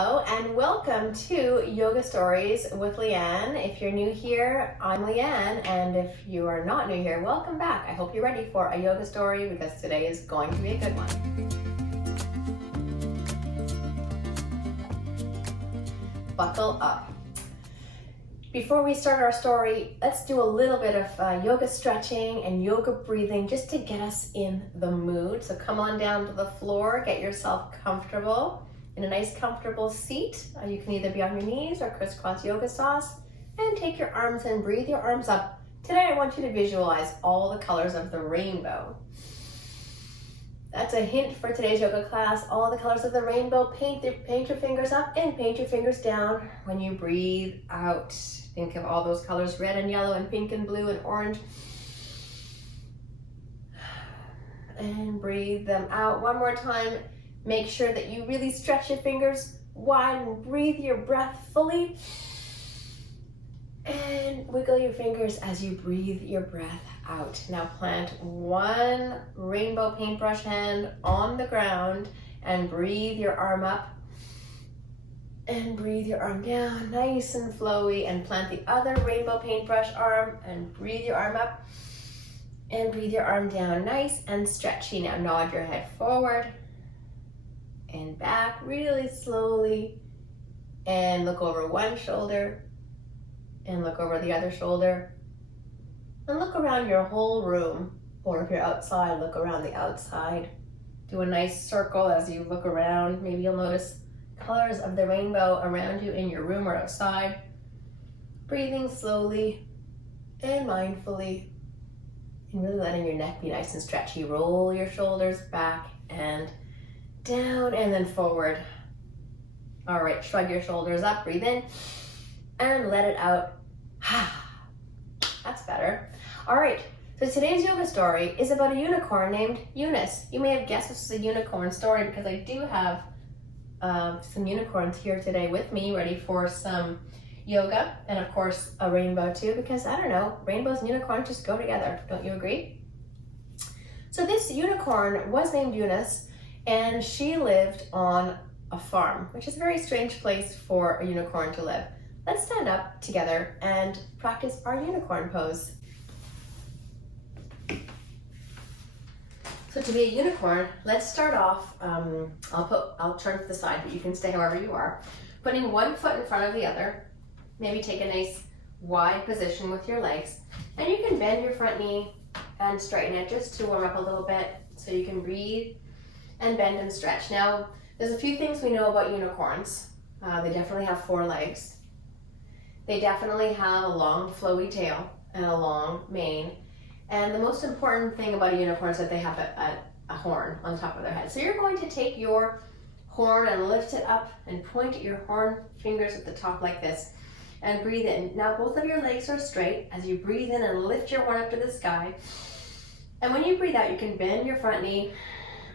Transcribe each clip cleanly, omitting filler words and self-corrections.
Hello and welcome to Yoga Stories with Leanne. If you're new here, I'm Leanne, and if you are not new here, welcome back. I hope you're ready for a yoga story because today is going to be a good one. Buckle up. Before we start our story, let's do a little bit of yoga stretching and yoga breathing just to get us in the mood. So come on down to the floor, get yourself comfortable in a nice comfortable seat. You can either be on your knees or crisscross yoga sauce, and take your arms and breathe your arms up. Today I want you to visualize all the colors of the rainbow. That's a hint for today's yoga class. All the colors of the rainbow. Paint your fingers up and paint your fingers down when you breathe out. Think of all those colors, red and yellow and pink and blue and orange. And breathe them out one more time. Make sure that you really stretch your fingers wide and breathe your breath fully. And wiggle your fingers as you breathe your breath out. Now plant one rainbow paintbrush hand on the ground and breathe your arm up. And breathe your arm down, nice and flowy, and plant the other rainbow paintbrush arm and breathe your arm up. And breathe your arm down, nice and stretchy. Now nod your head forward and back really slowly, and look over one shoulder and look over the other shoulder, and look around your whole room, or if you're outside, look around the outside. Do a nice circle as you look around. Maybe you'll notice colors of the rainbow around you in your room or outside. Breathing slowly and mindfully, and really letting your neck be nice and stretchy. Roll your shoulders back and down and then forward. All right, shrug your shoulders up, breathe in and let it out. That's better. All right, so today's yoga story is about a unicorn named Eunice. You may have guessed this is a unicorn story because I do have some unicorns here today with me, ready for some yoga, and of course a rainbow too, because I don't know, rainbows and unicorns just go together. Don't you agree? So this unicorn was named Eunice, and she lived on a farm, which is a very strange place for a unicorn to live. Let's stand up together and practice our unicorn pose. So to be a unicorn, let's start off, I'll turn to the side, but you can stay however you are. Putting one foot in front of the other. Maybe take a nice wide position with your legs. And you can bend your front knee and straighten it just to warm up a little bit so you can breathe and bend and stretch. Now, there's a few things we know about unicorns. They definitely have 4 legs. They definitely have a long flowy tail and a long mane. And the most important thing about a unicorn is that they have a horn on the top of their head. So you're going to take your horn and lift it up and point at your horn fingers at the top like this and breathe in. Now both of your legs are straight as you breathe in and lift your horn up to the sky. And when you breathe out, you can bend your front knee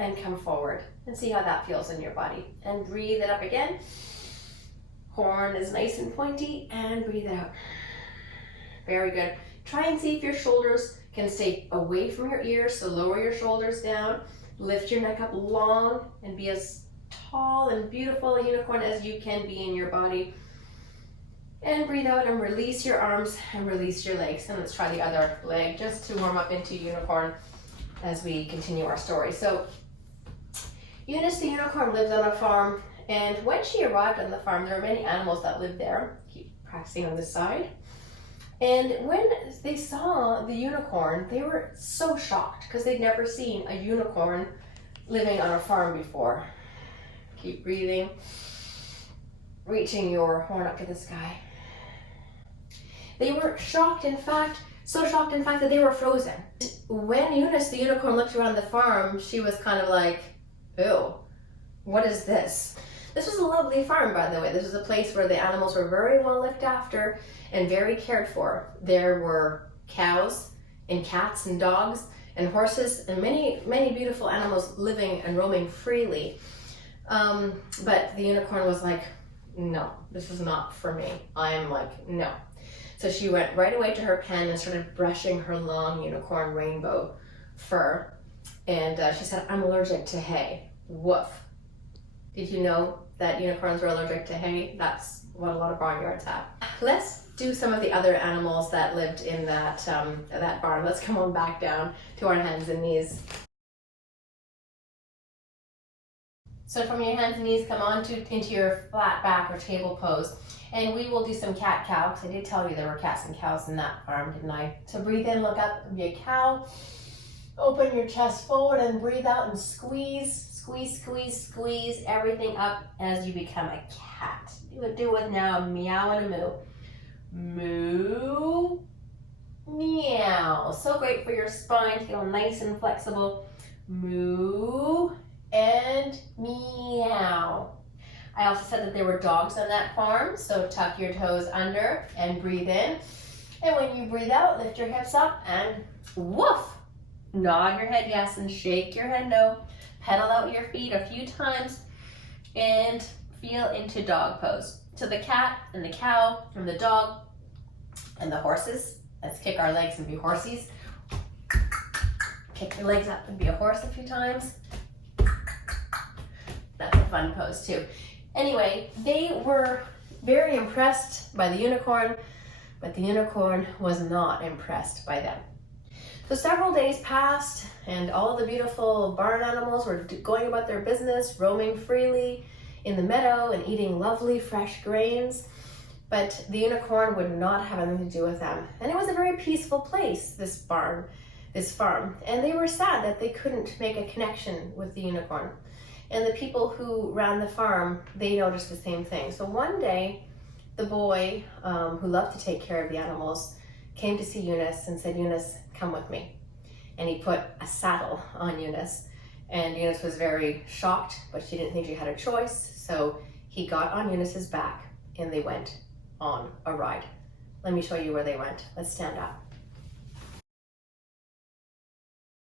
and come forward and see how that feels in your body. And breathe it up again. Horn is nice and pointy, and breathe it out. Very good. Try and see if your shoulders can stay away from your ears, so lower your shoulders down. Lift your neck up long and be as tall and beautiful a unicorn as you can be in your body. And breathe out and release your arms and release your legs. And let's try the other leg just to warm up into unicorn as we continue our story. So Eunice the unicorn lived on a farm, and when she arrived on the farm, there were many animals that lived there. Keep practicing on this side. And when they saw the unicorn, they were so shocked because they'd never seen a unicorn living on a farm before. Keep breathing, reaching your horn up to the sky. They were shocked, in fact, so shocked in fact that they were frozen. When Eunice the unicorn looked around the farm, she was kind of like, ew, what is this? This was a lovely farm, by the way. This was a place where the animals were very well looked after and very cared for. There were cows and cats and dogs and horses and many, many beautiful animals living and roaming freely. But the unicorn was like, no, this is not for me. I'm like, no. So she went right away to her pen and started brushing her long unicorn rainbow fur. And she said, I'm allergic to hay. Woof. Did you know that unicorns are allergic to hay. That's what a lot of barnyards have. Let's do some of the other animals that lived in that, that barn. Let's come on back down to our hands and knees. So from your hands and knees, come on into your flat back or table pose. And we will do some cat-cow, because I did tell you there were cats and cows in that farm, didn't I? So breathe in, look up, and be a cow. Open your chest forward and breathe out and squeeze, squeeze, squeeze, squeeze everything up as you become a cat. Do it now, meow and a moo. Moo, meow. So great for your spine, feel nice and flexible. Moo and meow. I also said that there were dogs on that farm, so tuck your toes under and breathe in. And when you breathe out, lift your hips up and woof. Nod your head yes and shake your head no. Pedal out your feet a few times and feel into dog pose. So the cat and the cow and the dog and the horses. Let's kick our legs and be horsies. Kick your legs up and be a horse a few times. That's a fun pose too. Anyway, they were very impressed by the unicorn, but the unicorn was not impressed by them. So several days passed and all the beautiful barn animals were going about their business, roaming freely in the meadow and eating lovely fresh grains. But the unicorn would not have anything to do with them. And it was a very peaceful place, this farm. And they were sad that they couldn't make a connection with the unicorn. And the people who ran the farm, they noticed the same thing. So one day, the boy who loved to take care of the animals came to see Eunice and said, Eunice, come with me. And he put a saddle on Eunice. And Eunice was very shocked, but she didn't think she had a choice. So he got on Eunice's back and they went on a ride. Let me show you where they went. Let's stand up.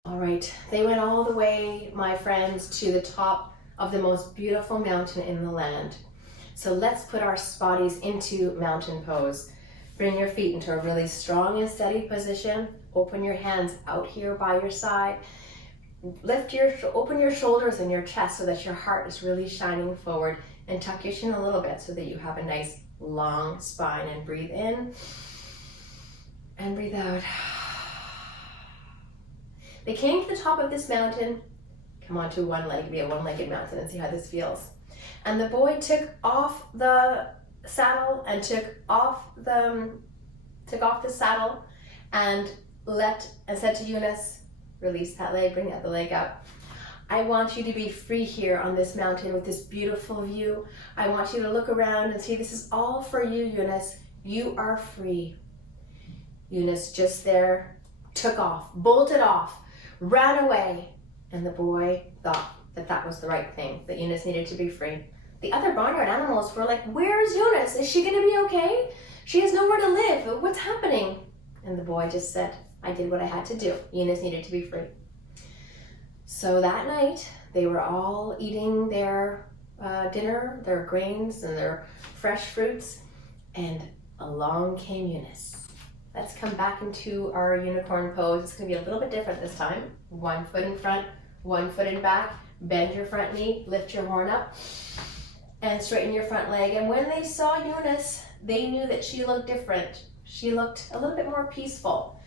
All right, they went all the way, my friends, to the top of the most beautiful mountain in the land. So let's put our bodies into mountain pose. Bring your feet into a really strong and steady position. Open your hands out here by your side. Open your shoulders and your chest so that your heart is really shining forward, and tuck your chin a little bit so that you have a nice long spine. And breathe in and breathe out. They came to the top of this mountain. Come onto one leg, be a one-legged mountain, and see how this feels. And the boy took off the saddle and took off the saddle and said to Eunice, release that leg, bring the other leg up. I want you to be free here on this mountain with this beautiful view. I want you to look around and see this is all for you, Eunice. You are free. Eunice just there took off, bolted off, ran away, and the boy thought that that was the right thing, that Eunice needed to be free. The other barnyard animals were like, where's Eunice? Is she gonna be okay? She has nowhere to live. What's happening? And the boy just said, I did what I had to do. Eunice needed to be free. So that night, they were all eating their dinner, their grains and their fresh fruits, and along came Eunice. Let's come back into our unicorn pose. It's gonna be a little bit different this time. One foot in front, one foot in back. Bend your front knee, lift your horn up, and straighten your front leg. And when they saw Eunice, they knew that she looked different. She looked a little bit more peaceful.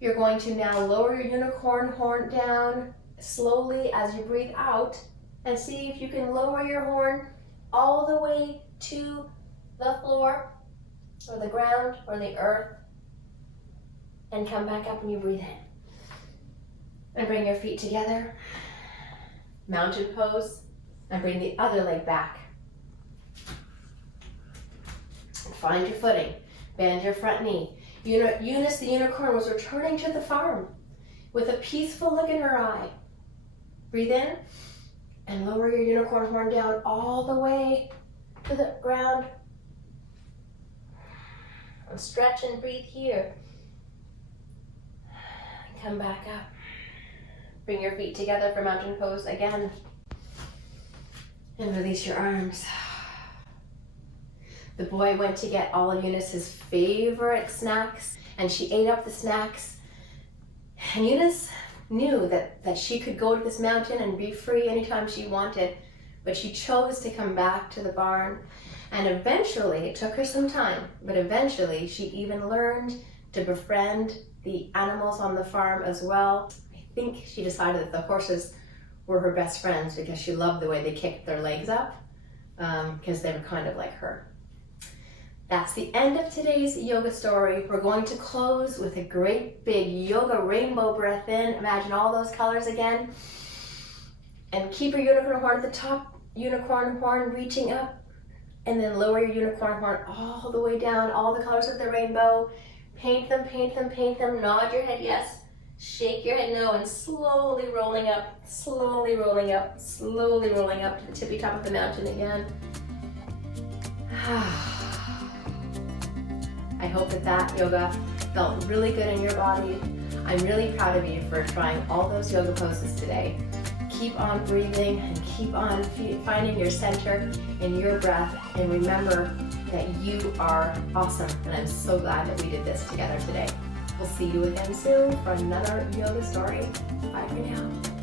You're going to now lower your unicorn horn down slowly as you breathe out, and see if you can lower your horn all the way to the floor or the ground or the earth, and come back up when you breathe in. And bring your feet together, mountain pose, and bring the other leg back. And find your footing, bend your front knee. Eunice the unicorn was returning to the farm with a peaceful look in her eye. Breathe in and lower your unicorn horn down all the way to the ground. And stretch and breathe here. And come back up. Bring your feet together for mountain pose again. And release your arms. The boy went to get all of Eunice's favorite snacks, and she ate up the snacks. And Eunice knew that she could go to this mountain and be free anytime she wanted, but she chose to come back to the barn. And eventually, it took her some time, but eventually she even learned to befriend the animals on the farm as well. I think she decided that the horses were her best friends because she loved the way they kicked their legs up, because they were kind of like her. That's the end of today's yoga story. We're going to close with a great big yoga rainbow breath in. Imagine all those colors again. And keep your unicorn horn at the top, unicorn horn reaching up, and then lower your unicorn horn all the way down, all the colors of the rainbow. Paint them, paint them, paint them. Nod your head yes. Shake your head no, and slowly rolling up, slowly rolling up, slowly rolling up to the tippy top of the mountain again. I hope that yoga felt really good in your body. I'm really proud of you for trying all those yoga poses today. Keep on breathing and keep on finding your center and your breath, and remember that you are awesome, and I'm so glad that we did this together today. We'll see you again soon for another yoga story. Bye for now.